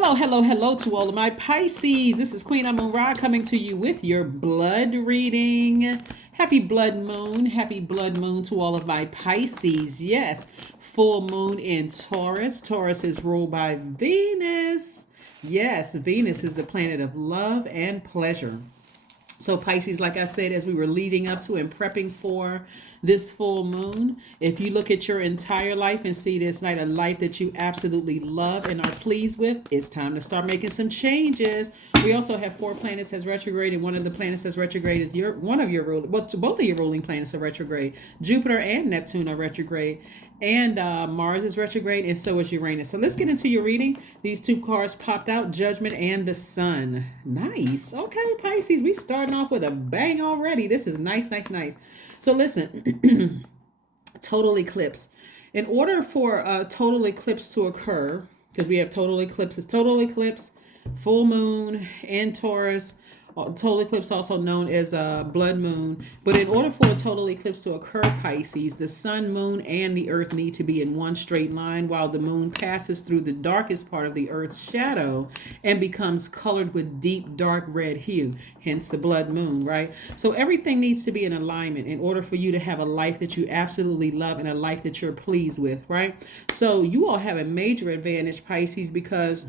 Hello, hello, hello to all of my Pisces. This is Queen Amun-Ra coming to you with your blood reading. Happy blood moon. Happy blood moon to all of my Pisces. Yes, full moon in Taurus. Taurus is ruled by Venus. Yes, Venus is the planet of love and pleasure. So Pisces, like I said, as we were leading up to and prepping for this full moon, if you look at your entire life and see this night a life that you absolutely love and are pleased with, it's time to start making some changes. We also have 4 planets as retrograde, and one of the planets as retrograde is one of your ruling, well, both of your ruling planets are retrograde. Jupiter and Neptune are retrograde, and Mars is retrograde, and so is Uranus. So let's get into your reading. These 2 cards popped out, Judgment and the Sun. Nice. Okay, Pisces, we starting off with a bang already. This is nice, nice, nice. So listen, total eclipse. In order for a total eclipse to occur, because we have total eclipses, full moon in Taurus, total eclipse also known as a blood moon. But in order for a total eclipse to occur, Pisces, the sun, moon, and the earth need to be in one straight line while the moon passes through the darkest part of the earth's shadow and becomes colored with deep dark red hue, hence the blood moon, right? So everything needs to be in alignment in order for you to have a life that you absolutely love and a life that you're pleased with, right? So you all have a major advantage, Pisces, because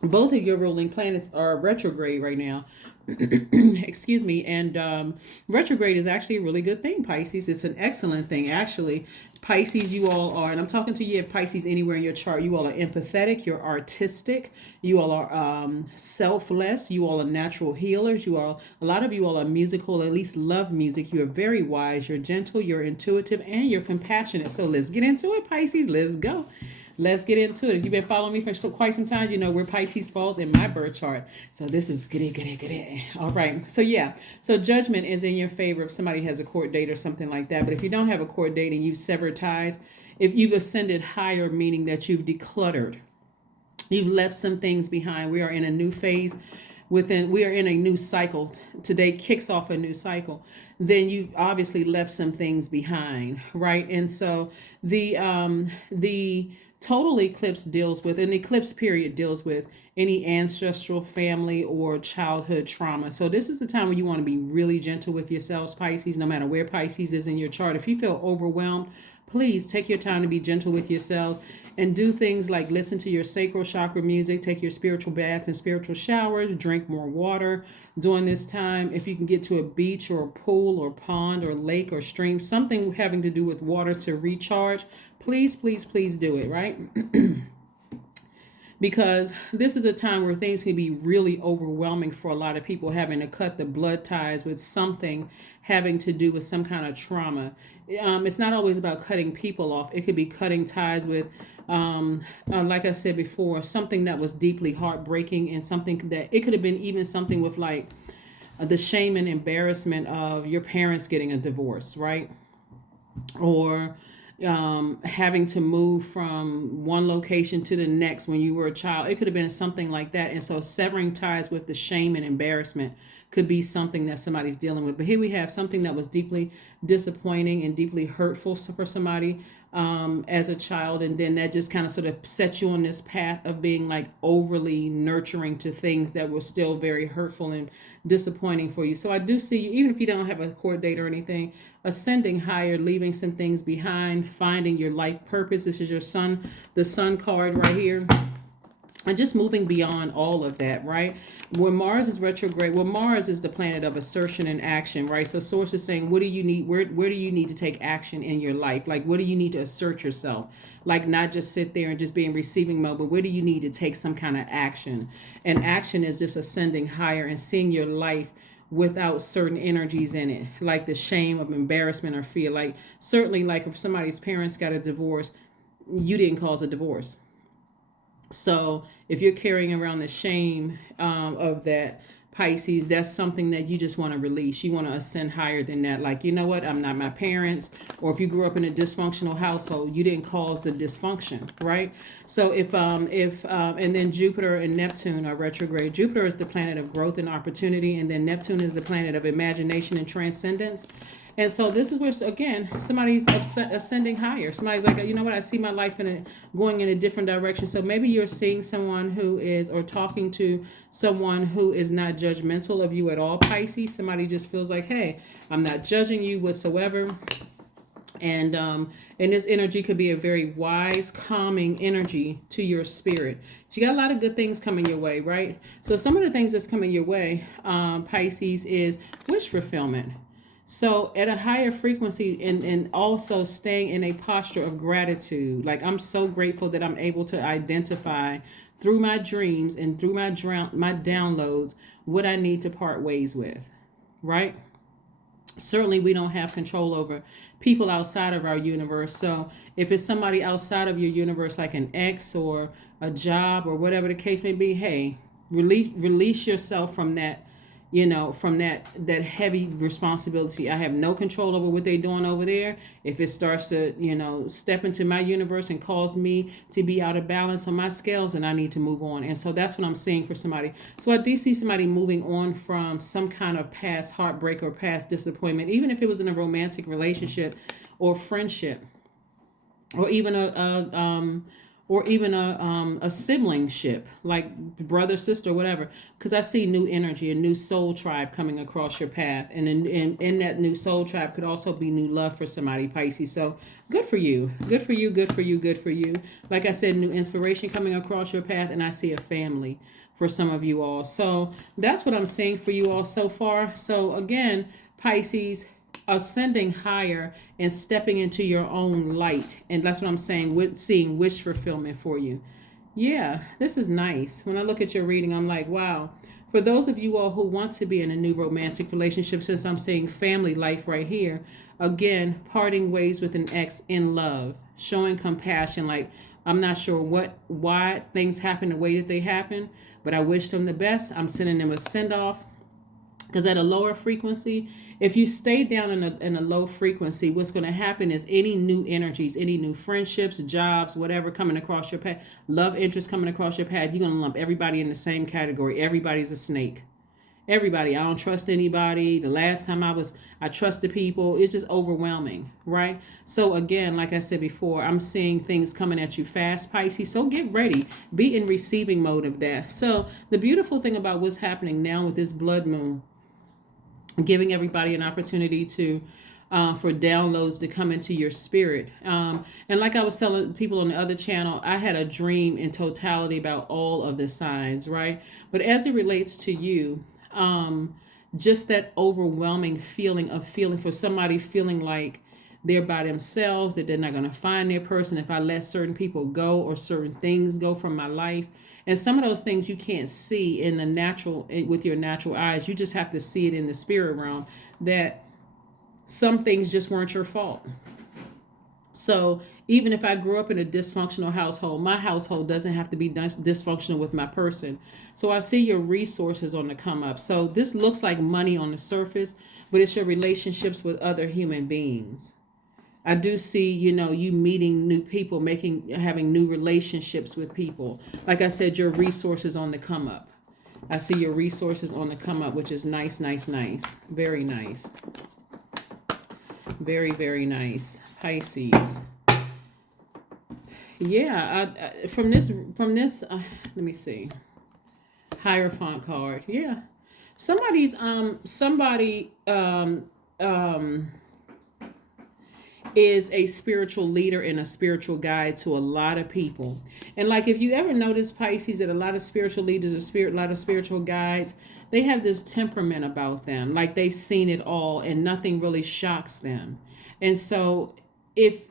both of your ruling planets are retrograde right now. Excuse me. And retrograde is actually a really good thing, Pisces. It's an excellent thing, actually. Pisces, you all are, and I'm talking to you if Pisces anywhere in your chart, you all are empathetic, you're artistic, you all are selfless, you all are natural healers, a lot of you all are musical, at least love music, you are very wise, you're gentle, you're intuitive, and you're compassionate. So let's get into it, Pisces. Let's go. Let's get into it. If you've been following me for quite some time, you know where Pisces falls in my birth chart. So this is good. All right. So yeah. So judgment is in your favor if somebody has a court date or something like that. But if you don't have a court date and you've severed ties, if you've ascended higher, meaning that you've decluttered, you've left some things behind. We are in a new phase we are in a new cycle. Today kicks off a new cycle. Then you obviously left some things behind, right? And so the total eclipse deals with, an eclipse period deals with any ancestral, family, or childhood trauma. So this is the time when you want to be really gentle with yourselves, Pisces, no matter where Pisces is in your chart. If you feel overwhelmed, please take your time to be gentle with yourselves and do things like listen to your sacral chakra music, take your spiritual baths and spiritual showers, drink more water during this time. If you can get to a beach or a pool or pond or lake or stream, something having to do with water to recharge, please, please, please do it, right? Because this is a time where things can be really overwhelming for a lot of people, having to cut the blood ties with something having to do with some kind of trauma. It's not always about cutting people off. It could be cutting ties with, like I said before, something that was deeply heartbreaking, and something that it could have been even something with like the shame and embarrassment of your parents getting a divorce, right? Or having to move from one location to the next when you were a child. It could have been something like that. And so severing ties with the shame and embarrassment could be something that somebody's dealing with. But here we have something that was deeply disappointing and deeply hurtful for somebody as a child. And then that just kind of sort of sets you on this path of being like overly nurturing to things that were still very hurtful and disappointing for you. So I do see you, even if you don't have a court date or anything, ascending higher, leaving some things behind, finding your life purpose. This is your sun, the sun card right here. And just moving beyond all of that, right? When Mars is retrograde, well, Mars is the planet of assertion and action, right? So Source is saying, what do you need? Where do you need to take action in your life? Like, what do you need to assert yourself? Like, not just sit there and just be in receiving mode, but where do you need to take some kind of action? And action is just ascending higher and seeing your life without certain energies in it, like the shame of embarrassment or fear. Like, certainly, like if somebody's parents got a divorce, you didn't cause a divorce. So if you're carrying around the shame of that, Pisces, that's something that you just want to release. You want to ascend higher than that. Like, you know what? I'm not my parents. Or if you grew up in a dysfunctional household, you didn't cause the dysfunction, right? So and then Jupiter and Neptune are retrograde. Jupiter is the planet of growth and opportunity, and then Neptune is the planet of imagination and transcendence. And so this is where, again, somebody's ascending higher. Somebody's like, you know what, I see my life going in a different direction. So maybe you're seeing someone who is, or talking to someone who is not judgmental of you at all, Pisces. Somebody just feels like, hey, I'm not judging you whatsoever. And this energy could be a very wise, calming energy to your spirit. You got a lot of good things coming your way, right? So some of the things that's coming your way, Pisces, is wish fulfillment. So at a higher frequency, and also staying in a posture of gratitude. Like, I'm so grateful that I'm able to identify through my dreams and through my downloads what I need to part ways with, right? Certainly we don't have control over people outside of our universe. So if it's somebody outside of your universe, like an ex or a job or whatever the case may be, hey, release yourself from that, from that heavy responsibility. I have no control over what they're doing over there. If it starts to, step into my universe and cause me to be out of balance on my scales, then I need to move on. And so that's what I'm seeing for somebody. So I do see somebody moving on from some kind of past heartbreak or past disappointment, even if it was in a romantic relationship or friendship, or even a siblingship, like brother, sister, whatever. Because I see new energy, a new soul tribe coming across your path. And in that new soul tribe could also be new love for somebody, Pisces. So good for you. Good for you, good for you, good for you. Like I said, new inspiration coming across your path. And I see a family for some of you all. So that's what I'm seeing for you all so far. So again, Pisces, ascending higher and stepping into your own light. And that's what I'm saying, with seeing wish fulfillment for you. Yeah, this is nice. When I look at your reading, I'm like, wow. For those of you all who want to be in a new romantic relationship, since I'm seeing family life right here, again, parting ways with an ex in love, showing compassion. Like, I'm not sure why things happen the way that they happen, but I wish them the best. I'm sending them a send-off. Because at a lower frequency, if you stay down in a low frequency, what's going to happen is any new energies, any new friendships, jobs, whatever coming across your path, love interest coming across your path, you're going to lump everybody in the same category. Everybody's a snake. Everybody. I don't trust anybody. The last time I trusted people. It's just overwhelming, right? So again, like I said before, I'm seeing things coming at you fast, Pisces. So get ready. Be in receiving mode of that. So the beautiful thing about what's happening now with this blood moon, giving everybody an opportunity to for downloads to come into your spirit. And like I was telling people on the other channel, I had a dream in totality about all of the signs, right? But as it relates to you, just that overwhelming feeling for somebody feeling like they're by themselves, that they're not going to find their person if I let certain people go or certain things go from my life. And some of those things you can't see in the natural, with your natural eyes. You just have to see it in the spirit realm, that some things just weren't your fault. So even if I grew up in a dysfunctional household, my household doesn't have to be dysfunctional with my person. So I see your resources on the come up. So this looks like money on the surface, but it's your relationships with other human beings. I do see, you meeting new people, having new relationships with people. Like I said, your resources on the come up. I see your resources on the come up, which is nice, nice, nice. Very nice. Very, very nice. Pisces. Yeah, from this, let me see. Hierophant card. Yeah. Somebody is a spiritual leader and a spiritual guide to a lot of people. And like, if you ever notice, Pisces, that a lot of spiritual leaders, a lot of spiritual guides, they have this temperament about them. Like, they've seen it all and nothing really shocks them. And so if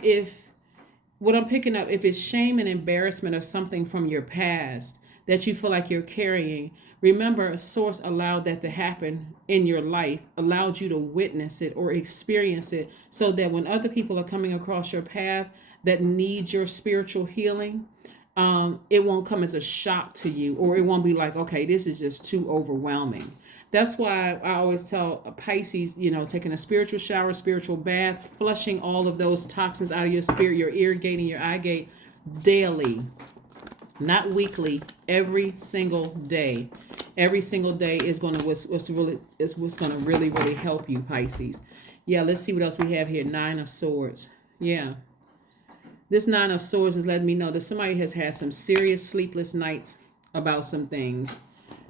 what I'm picking up, if it's shame and embarrassment of something from your past that you feel like you're carrying, remember, a source allowed that to happen in your life, allowed you to witness it or experience it, so that when other people are coming across your path that need your spiritual healing, it won't come as a shock to you, or it won't be like, okay, this is just too overwhelming. That's why I always tell Pisces, taking a spiritual shower, spiritual bath, flushing all of those toxins out of your spirit, your ear gate and your eye gate daily. Not weekly, every single day. Every single day is going to what's going to really, really help you, Pisces. Yeah, let's see what else we have here. Nine of Swords. Yeah. This Nine of Swords is letting me know that somebody has had some serious sleepless nights about some things.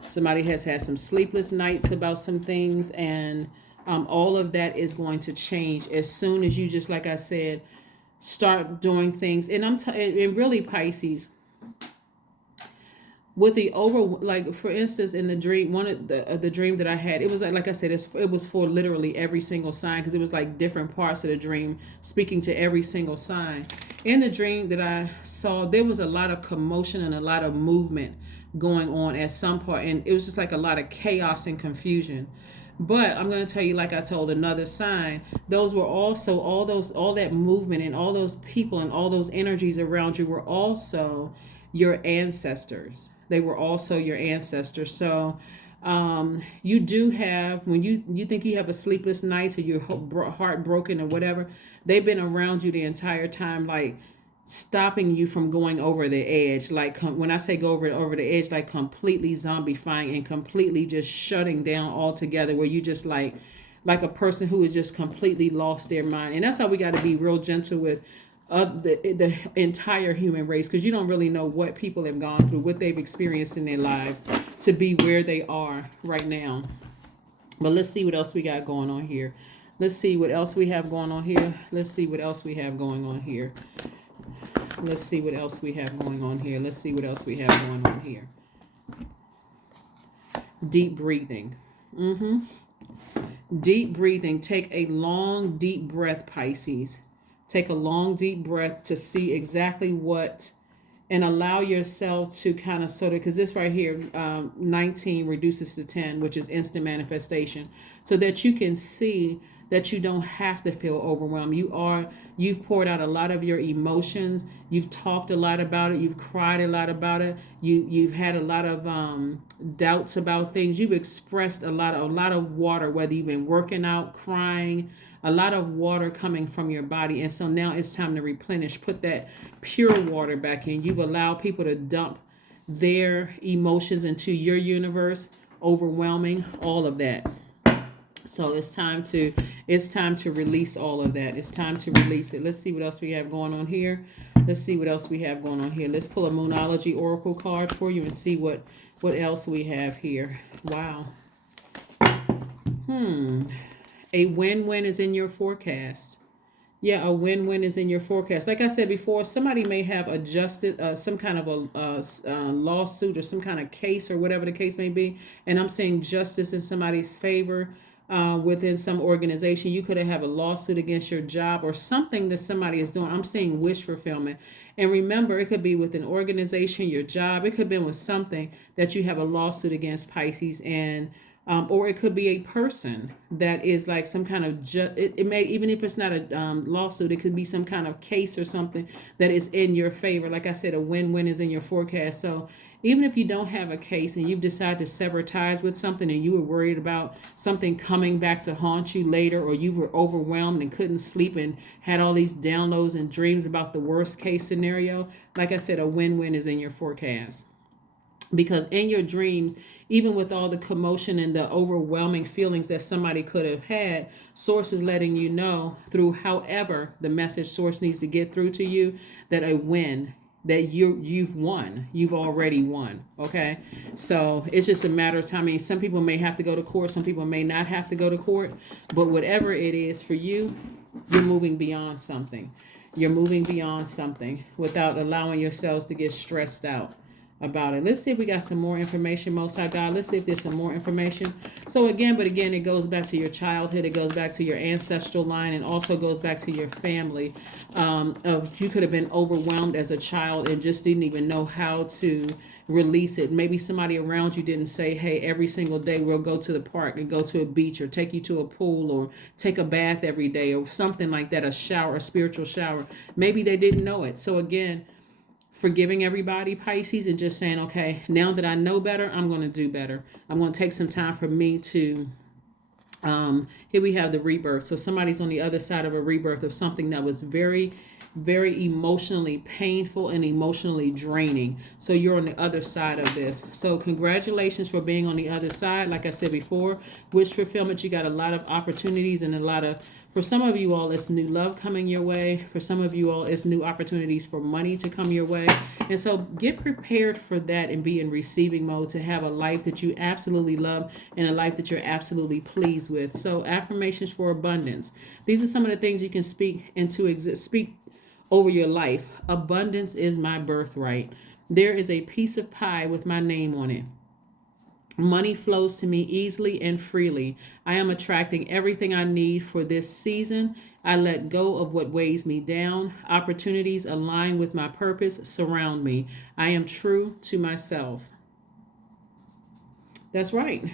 Somebody has had some sleepless nights about some things, and all of that is going to change as soon as you, just like I said, start doing things. And and really, Pisces, with the like for instance, in the dream, one of the dream that I had, it was like I said, it was for literally every single sign, because it was like different parts of the dream speaking to every single sign. In the dream that I saw, there was a lot of commotion and a lot of movement going on at some part, and it was just like a lot of chaos and confusion. But I'm going to tell you, like I told another sign, those were also all that movement and all those people and all those energies around you were also your ancestors. They were also your ancestors. So you do have, when you think you have a sleepless night or your heart broken or whatever, they've been around you the entire time, like stopping you from going over the edge. Like when I say go over the edge, like completely zombifying and completely just shutting down altogether, where you just like a person who is just completely lost their mind. And that's how we got to be real gentle with the entire human race, because you don't really know what people have gone through, what they've experienced in their lives to be where they are right now. But let's see what else we got going on here. Let's see what else we have going on here. Let's see what else we have going on here. Let's see what else we have going on here. Let's see what else we have going on here. Deep breathing. Deep breathing. Take a long, deep breath, Pisces. Take a long, deep breath to see exactly what, and allow yourself to kind of sort of, because this right here, 19 reduces to 10, which is instant manifestation, so that you can see that you don't have to feel overwhelmed. You've poured out a lot of your emotions. You've talked a lot about it. You've cried a lot about it. You've had a lot of doubts about things. You've expressed a lot of water, whether you've been working out, crying, a lot of water coming from your body. And so now it's time to replenish, put that pure water back in. You've allowed people to dump their emotions into your universe, overwhelming all of that. So it's time to release all of that. It's time to release it. Let's see what else we have going on here. Let's see what else we have going on here. Let's pull a Moonology Oracle card for you and see what else we have here. Wow. A win-win is in your forecast. Yeah, a win-win is in your forecast. Like I said before, somebody may have adjusted some kind of a lawsuit or some kind of case or whatever the case may be. And I'm seeing justice in somebody's favor within some organization. You could have a lawsuit against your job or something that somebody is doing. I'm seeing wish fulfillment. And remember, it could be with an organization, your job. It could be with something that you have a lawsuit against, Pisces, and or it could be a person that is like some kind of it may, even if it's not a lawsuit, it could be some kind of case or something that is in your favor. Like I said, a win-win is in your forecast. So even if you don't have a case and you've decided to sever ties with something and you were worried about something coming back to haunt you later, or you were overwhelmed and couldn't sleep and had all these downloads and dreams about the worst case scenario, like I said, a win-win is in your forecast. Because in your dreams, even with all the commotion and the overwhelming feelings that somebody could have had, Source is letting you know, through however the message Source needs to get through to you, that a win, that you've won. You've already won. Okay? So it's just a matter of time. I mean, some people may have to go to court. Some people may not have to go to court. But whatever it is for you, you're moving beyond something. You're moving beyond something without allowing yourselves to get stressed out about it. Let's see if we got some more information, Most High God. Let's see if there's some more information. So again, it goes back to your childhood. It goes back to your ancestral line, and also goes back to your family. You could have been overwhelmed as a child and just didn't even know how to release it. Maybe somebody around you didn't say, hey, every single day we'll go to the park and go to a beach, or take you to a pool, or take a bath every day, or something like that, a shower, a spiritual shower. Maybe they didn't know it. So again, forgiving everybody, Pisces, and just saying, okay, now that I know better, I'm going to do better. I'm going to take some time for me to, here we have the rebirth. So somebody's on the other side of a rebirth of something that was very, very emotionally painful and emotionally draining. So you're on the other side of this. So congratulations for being on the other side. Like I said before, wish fulfillment, you got a lot of opportunities and a lot of, for some of you all, it's new love coming your way. For some of you all, it's new opportunities for money to come your way. And so get prepared for that and be in receiving mode to have a life that you absolutely love and a life that you're absolutely pleased with. So affirmations for abundance. These are some of the things you can speak into speak over your life. Abundance is my birthright. There is a piece of pie with my name on it. Money flows to me easily and freely. I am attracting everything I need for this season. I let go of what weighs me down. Opportunities align with my purpose surround me. I am true to myself. That's right.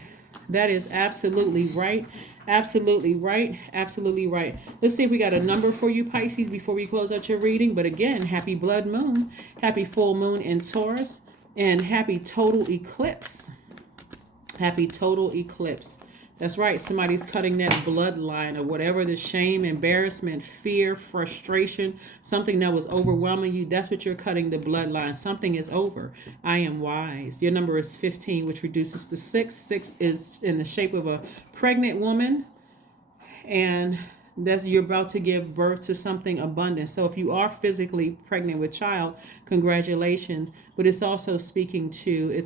That is absolutely right. Absolutely right. Absolutely right. Let's see if we got a number for you, Pisces, before we close out your reading. But again, happy blood moon, happy full moon in Taurus, and happy total eclipse. Happy total eclipse. That's right. Somebody's cutting that bloodline or whatever, the shame, embarrassment, fear, frustration, something that was overwhelming you. That's what you're cutting the bloodline. Something is over. I am wise. Your number is 15, which reduces to 6. 6 is in the shape of a pregnant woman. And that's, you're about to give birth to something abundant. So if you are physically pregnant with child, congratulations. But it's also speaking to,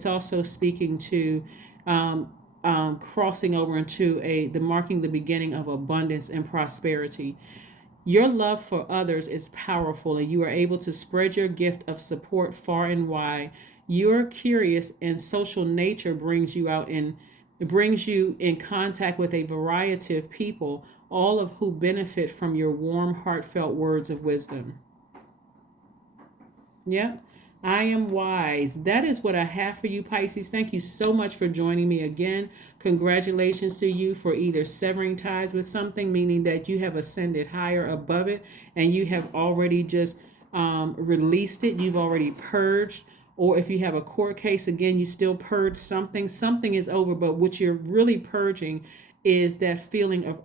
crossing over into the marking the beginning of abundance and prosperity. Your love for others is powerful, and you are able to spread your gift of support far and wide. Your curious and social nature brings you in contact with a variety of people, all of who benefit from your warm, heartfelt words of wisdom. Yep. I am wise. That is what I have for you, Pisces. Thank you so much for joining me again. Congratulations to you for either severing ties with something, meaning that you have ascended higher above it and you have already just released it. You've already purged. Or if you have a court case, again, you still purge something. Something is over, but what you're really purging is that feeling of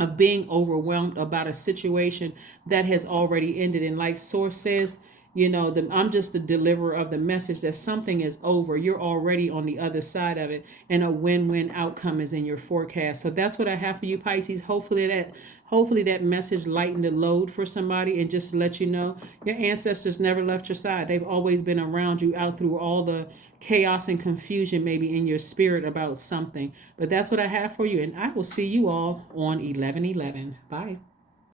of being overwhelmed about a situation that has already ended. And like Source says, I'm just the deliverer of the message that something is over. You're already on the other side of it, and a win-win outcome is in your forecast. So that's what I have for you, Pisces. Hopefully that message lightened the load for somebody, and just to let you know, your ancestors never left your side. They've always been around you out through all the chaos and confusion maybe in your spirit about something. But that's what I have for you, and I will see you all on 11/11. Bye.